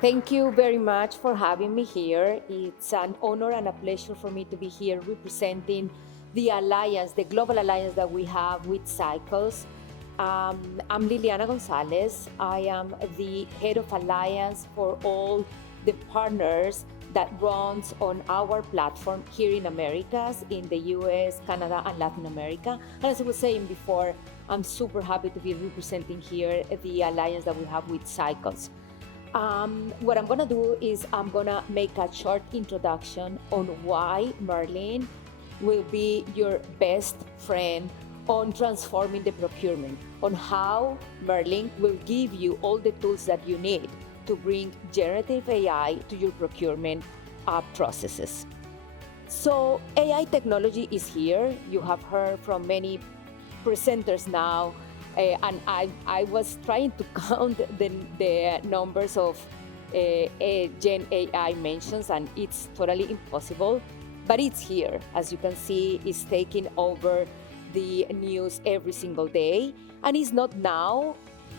Thank you very much for having me here. It's an honor and a pleasure for me to be here representing the alliance, the global alliance that we have with Zycus. I'm Liliana Gonzalez. I am the head of alliance for all the partners that runs on our platform here in Americas, in the US, Canada, and Latin America. And as I was saying before, I'm super happy to be representing here the alliance that we have with Zycus. What I'm gonna do is I'm gonna make a short introduction on why Merlin will be your best friend on transforming the procurement, on how Merlin will give you all the tools that you need to bring generative AI to your procurement processes. So AI technology is here. You have heard from many presenters now, and I was trying to count the numbers of Gen AI mentions, and it's totally impossible, but it's here. As you can see, it's taking over the news every single day, and it's not now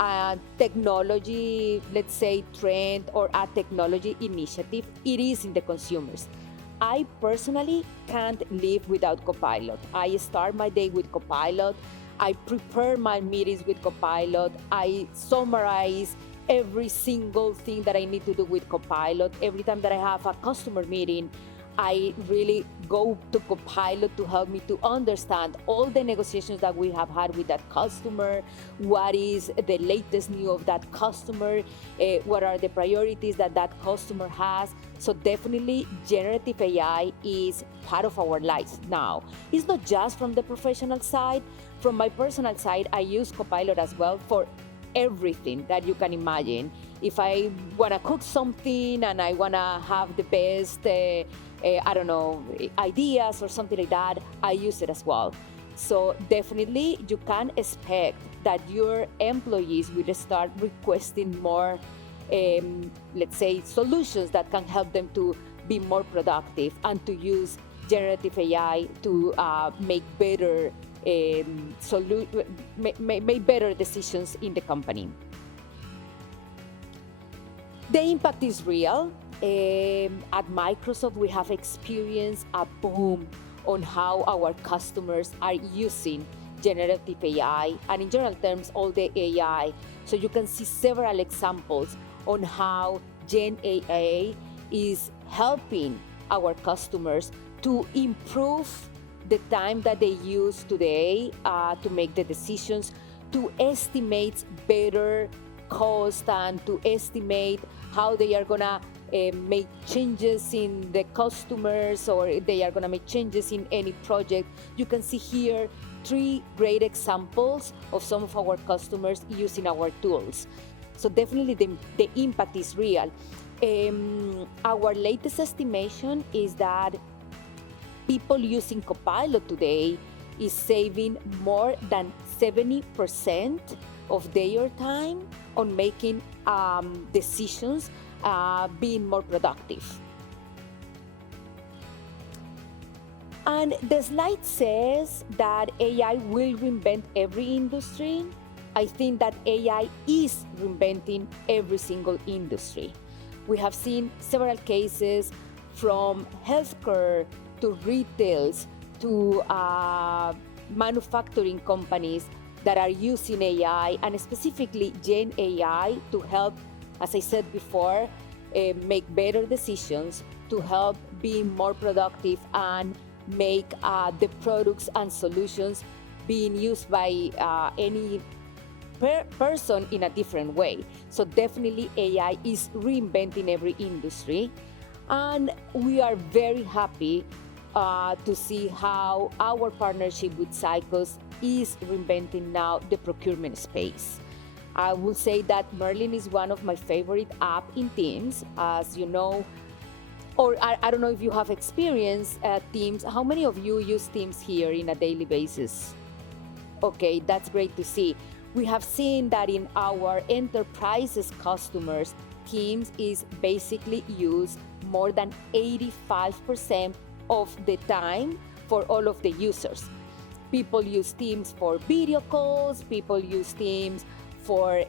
a technology, let's say, trend or a technology initiative. It is in the consumers. I personally can't live without Copilot. I start my day with Copilot. I prepare my meetings with Copilot. I summarize every single thing that I need to do with Copilot. Every time that I have a customer meeting, I really go to Copilot to help me to understand all the negotiations that we have had with that customer, what is the latest news of that customer, what are the priorities that that customer has. So definitely generative AI is part of our lives now. It's not just from the professional side. From my personal side, I use Copilot as well for everything that you can imagine. If I want to cook something and I want to have the best, ideas or something like that, I use it as well. So definitely you can expect that your employees will start requesting more, let's say, solutions that can help them to be more productive and to use generative AI to make better make better decisions in the company. The impact is real. At Microsoft, we have experienced a boom on how our customers are using generative AI, and in general terms, all the AI. So you can see several examples on how Gen AI is helping our customers to improve the time that they use today to make the decisions, to estimate better cost and to estimate how they are gonna make changes in the customers, or they are gonna make changes in any project. You can see here 3 great examples of some of our customers using our tools. So definitely the impact is real. Our latest estimation is that people using Copilot today is saving more than 70% of their time on making decisions, being more productive. And the slide says that AI will reinvent every industry. I think that AI is reinventing every single industry. We have seen several cases from healthcare to retails to manufacturing companies that are using AI, and specifically Gen AI, to help, as I said before, make better decisions, to help be more productive and make the products and solutions being used by any person in a different way. So definitely AI is reinventing every industry, and we are very happy to see how our partnership with Zycus is reinventing now the procurement space. I will say that Merlin is one of my favorite apps in Teams, as you know, or I don't know if you have experience Teams. How many of you use Teams here in a daily basis? Okay, that's great to see. We have seen that in our enterprises customers, Teams is basically used more than 85% of the time for all of the users. People use Teams for video calls, people use Teams for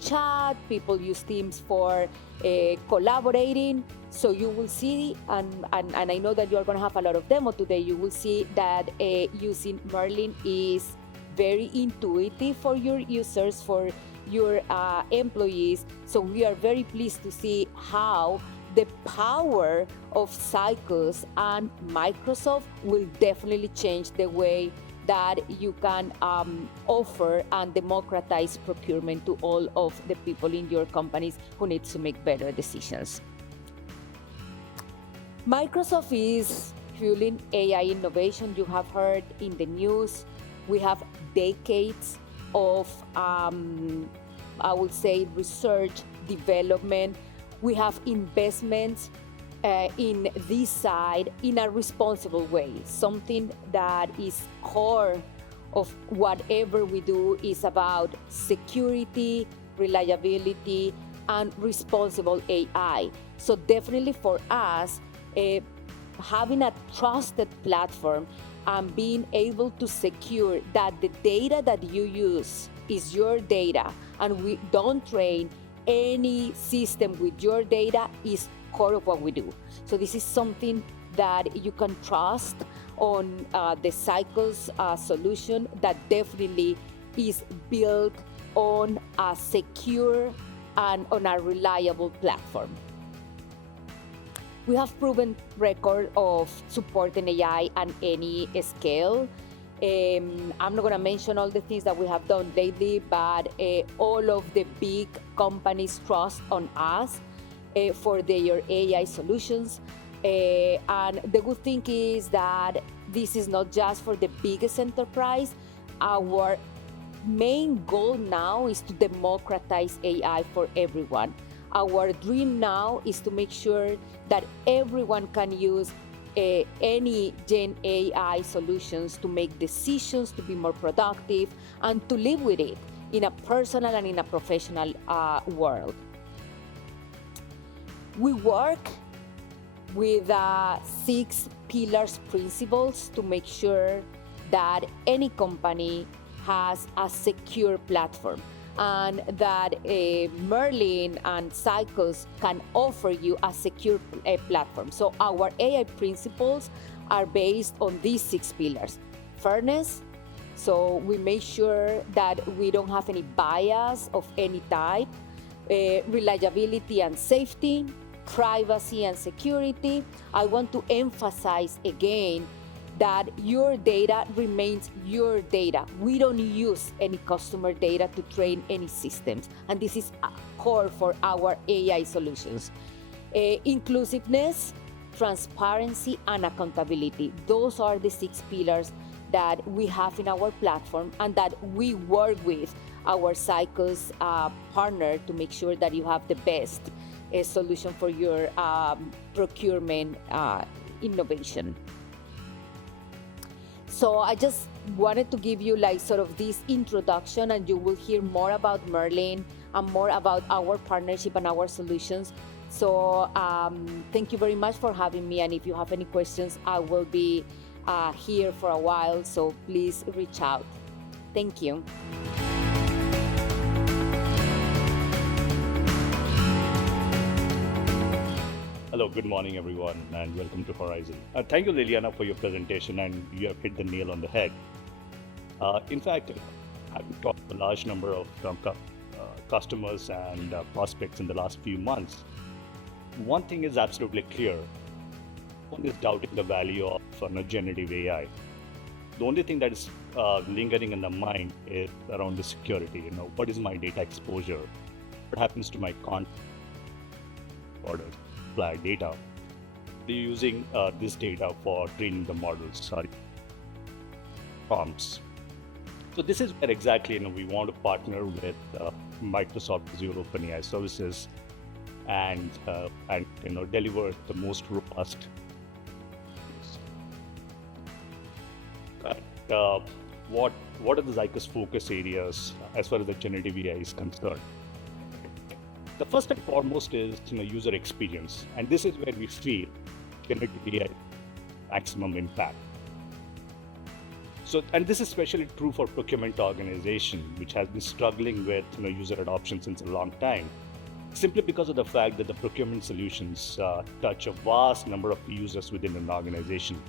chat, people use Teams for collaborating. So you will see, and I know that you are going to have a lot of demo today, you will see that using Merlin is very intuitive for your users, for your employees. So we are very pleased to see how the power of Zycus and Microsoft will definitely change the way that you can offer and democratize procurement to all of the people in your companies who need to make better decisions. Microsoft is fueling AI innovation. You have heard in the news, we have decades of, I would say, research, development. We have investments in this side in a responsible way. Something that is core of whatever we do is about security, reliability, and responsible AI. So definitely for us, having a trusted platform and being able to secure that the data that you use is your data and we don't train any system with your data is core of what we do. So this is something that you can trust on the Zycus solution that definitely is built on a secure and on a reliable platform. We have proven record of supporting AI at any scale. I'm not going to mention all the things that we have done lately, but all of the big companies trust on us for their AI solutions. And the good thing is that this is not just for the biggest enterprise. Our main goal now is to democratize AI for everyone. Our dream now is to make sure that everyone can use any GenAI solutions to make decisions, to be more productive, and to live with it in a personal and in a professional world. We work with 6 pillars principles to make sure that any company has a secure platform and that Merlin and Zycus can offer you a secure platform. So our AI principles are based on these 6 pillars. Fairness, so we make sure that we don't have any bias of any type. Reliability and safety, privacy and security. I want to emphasize again that your data remains your data. We don't use any customer data to train any systems, and this is a core for our AI solutions. Inclusiveness, transparency, and accountability. Those are the 6 pillars that we have in our platform and that we work with our Zycus partner to make sure that you have the best solution for your procurement innovation. So I just wanted to give you like sort of this introduction, and you will hear more about Merlin and more about our partnership and our solutions. So thank you very much for having me, and if you have any questions, I will be here for a while, so please reach out. Thank you. Hello, good morning, everyone, and welcome to Horizon. Thank you, Liliana, for your presentation, and you have hit the nail on the head. In fact, I've talked to a large number of customers and prospects in the last few months. One thing is absolutely clear. One is doubting the value of generative AI. The only thing that is lingering in the mind is around the security. What is my data exposure? What happens to my content orders? Data. They're using this data for training the models, prompts. So this is where exactly we want to partner with Microsoft Azure OpenAI services and deliver the most robust. What are the Zycus focus areas as far as the generative AI is concerned? The first and foremost is user experience, and this is where we feel generative AI maximum impact. So, and this is especially true for procurement organization, which has been struggling with user adoption since a long time, simply because of the fact that the procurement solutions touch a vast number of users within an organization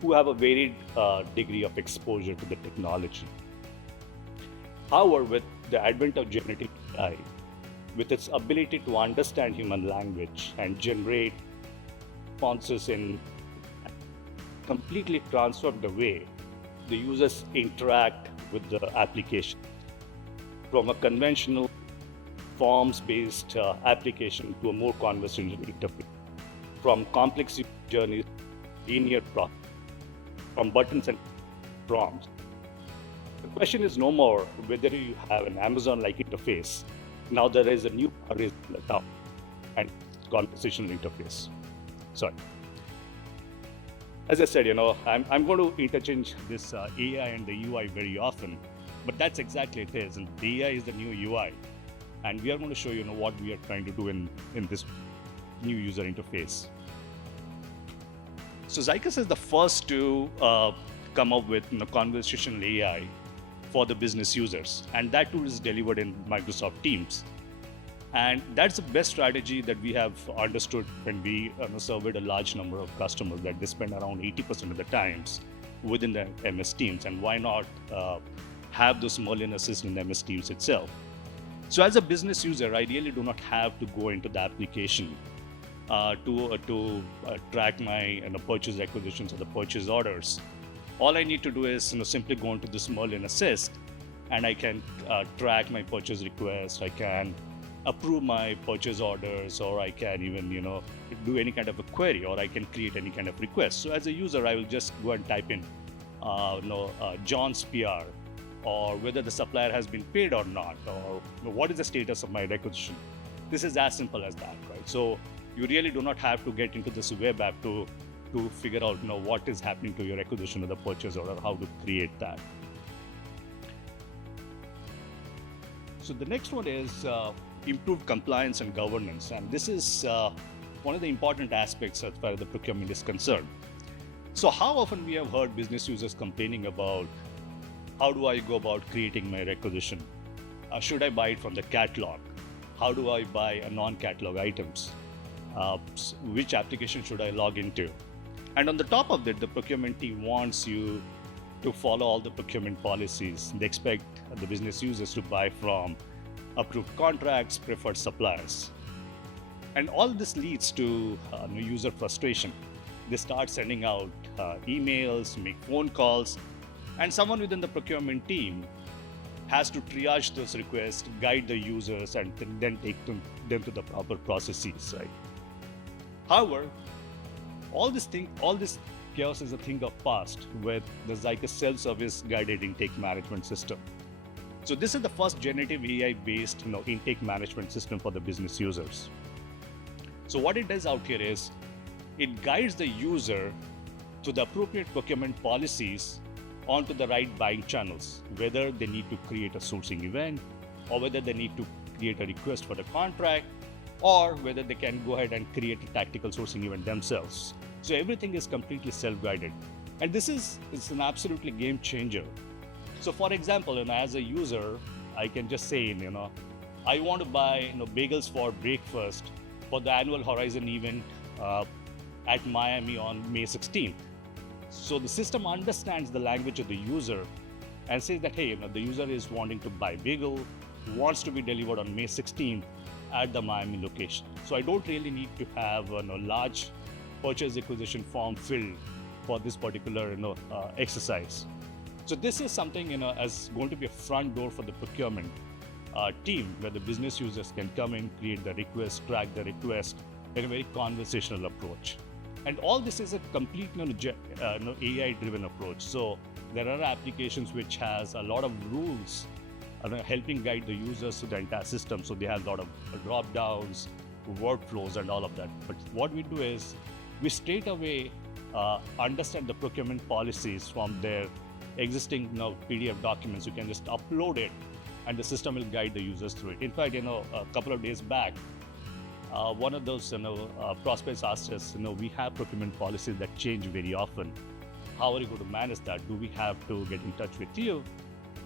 who have a varied degree of exposure to the technology. However, with the advent of generative AI, with its ability to understand human language and generate responses in completely transform the way the users interact with the application from a conventional forms-based application to a more conversational interface, from complex user journeys, linear process, from buttons and prompts. The question is no more whether you have an Amazon-like interface. Now there is a new horizon and conversational interface. Sorry. As I said, I'm going to interchange this AI and the UI very often, but that's exactly it is. And the AI is the new UI. And we are going to show you what we are trying to do in this new user interface. So Zycus is the first to come up with conversational AI for the business users. And that tool is delivered in Microsoft Teams. And that's the best strategy that we have understood when we surveyed a large number of customers, that they spend around 80% of the times within the MS Teams. And why not have those Merlin Assist in MS Teams itself? So as a business user, I really do not have to go into the application to track my purchase acquisitions or the purchase orders. All I need to do is simply go into this Merlin Assist, and I can track my purchase request. I can approve my purchase orders, or I can even do any kind of a query, or I can create any kind of request. So as a user, I will just go and type in John's PR, or whether the supplier has been paid or not, or what is the status of my requisition. This is as simple as that, right? So you really do not have to get into this web app to figure out what is happening to your acquisition of the purchase order, how to create that. So the next one is improved compliance and governance, and this is one of the important aspects as far as the procurement is concerned. So how often we have heard business users complaining about, how do I go about creating my requisition? Should I buy it from the catalog? How do I buy a non-catalog items? Which application should I log into? And on the top of that, the procurement team wants you to follow all the procurement policies. They expect the business users to buy from approved contracts, preferred suppliers. And all this leads to user frustration. They start sending out emails, make phone calls, and someone within the procurement team has to triage those requests, guide the users, and then take them to the proper processes, right? However, all this chaos is a thing of past with the Zycus self-service guided intake management system. So this is the first generative AI-based intake management system for the business users. So what it does out here is, it guides the user to the appropriate procurement policies onto the right buying channels, whether they need to create a sourcing event, or whether they need to create a request for the contract, or whether they can go ahead and create a tactical sourcing event themselves. So everything is completely self-guided. And it's an absolutely game changer. So for example, as a user, I can just say, I want to buy bagels for breakfast for the annual Horizon event at Miami on May 16th. So the system understands the language of the user and says that, hey, the user is wanting to buy bagel, wants to be delivered on May 16th at the Miami location. So I don't really need to have a large purchase acquisition form filled for this particular exercise. So this is something as going to be a front door for the procurement team, where the business users can come in, create the request, track the request in a very conversational approach. And all this is a complete AI-driven approach. So there are applications which has a lot of rules helping guide the users to the entire system. So they have a lot of drop-downs, workflows, and all of that. But what we do is, we straight away understand the procurement policies from their existing PDF documents. You can just upload it, and the system will guide the users through it. In fact, a couple of days back, one of those prospects asked us, we have procurement policies that change very often. how are you going to manage that? Do we have to get in touch with you,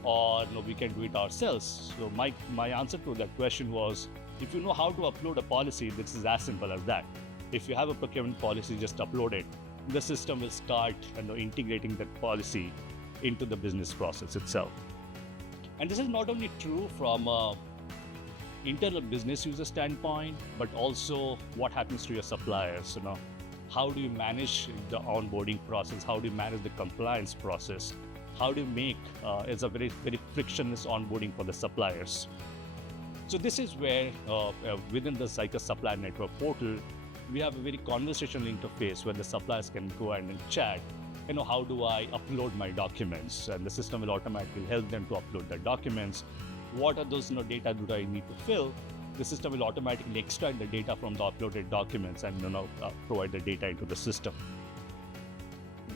or no, we can do it ourselves? So my answer to that question was, if you know how to upload a policy, this is as simple as that. If you have a procurement policy, just upload it. The system will start integrating that policy into the business process itself. And this is not only true from a internal business user standpoint, but also what happens to your suppliers. How do you manage the onboarding process? How do you manage the compliance process? How do you make it's a very, very frictionless onboarding for the suppliers? So this is where within the Zycus Supplier Network portal, we have a very conversational interface where the suppliers can go and chat. How do I upload my documents? And the system will automatically help them to upload their documents. What are those data do I need to fill? The system will automatically extract the data from the uploaded documents and provide the data into the system.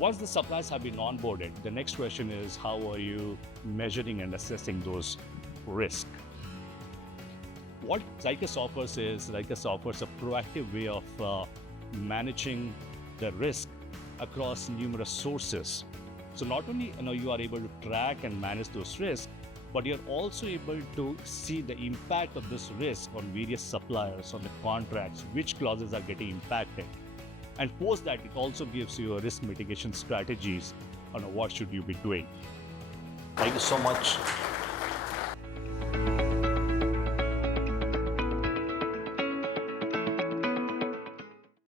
Once the suppliers have been onboarded, the next question is, how are you measuring and assessing those risks? What Zycus offers is, Zycus offers a proactive way of managing the risk across numerous sources. So not only you are able to track and manage those risks, but you're also able to see the impact of this risk on various suppliers, on the contracts, which clauses are getting impacted. And post that, it also gives you a risk mitigation strategies on what should you be doing. Thank you so much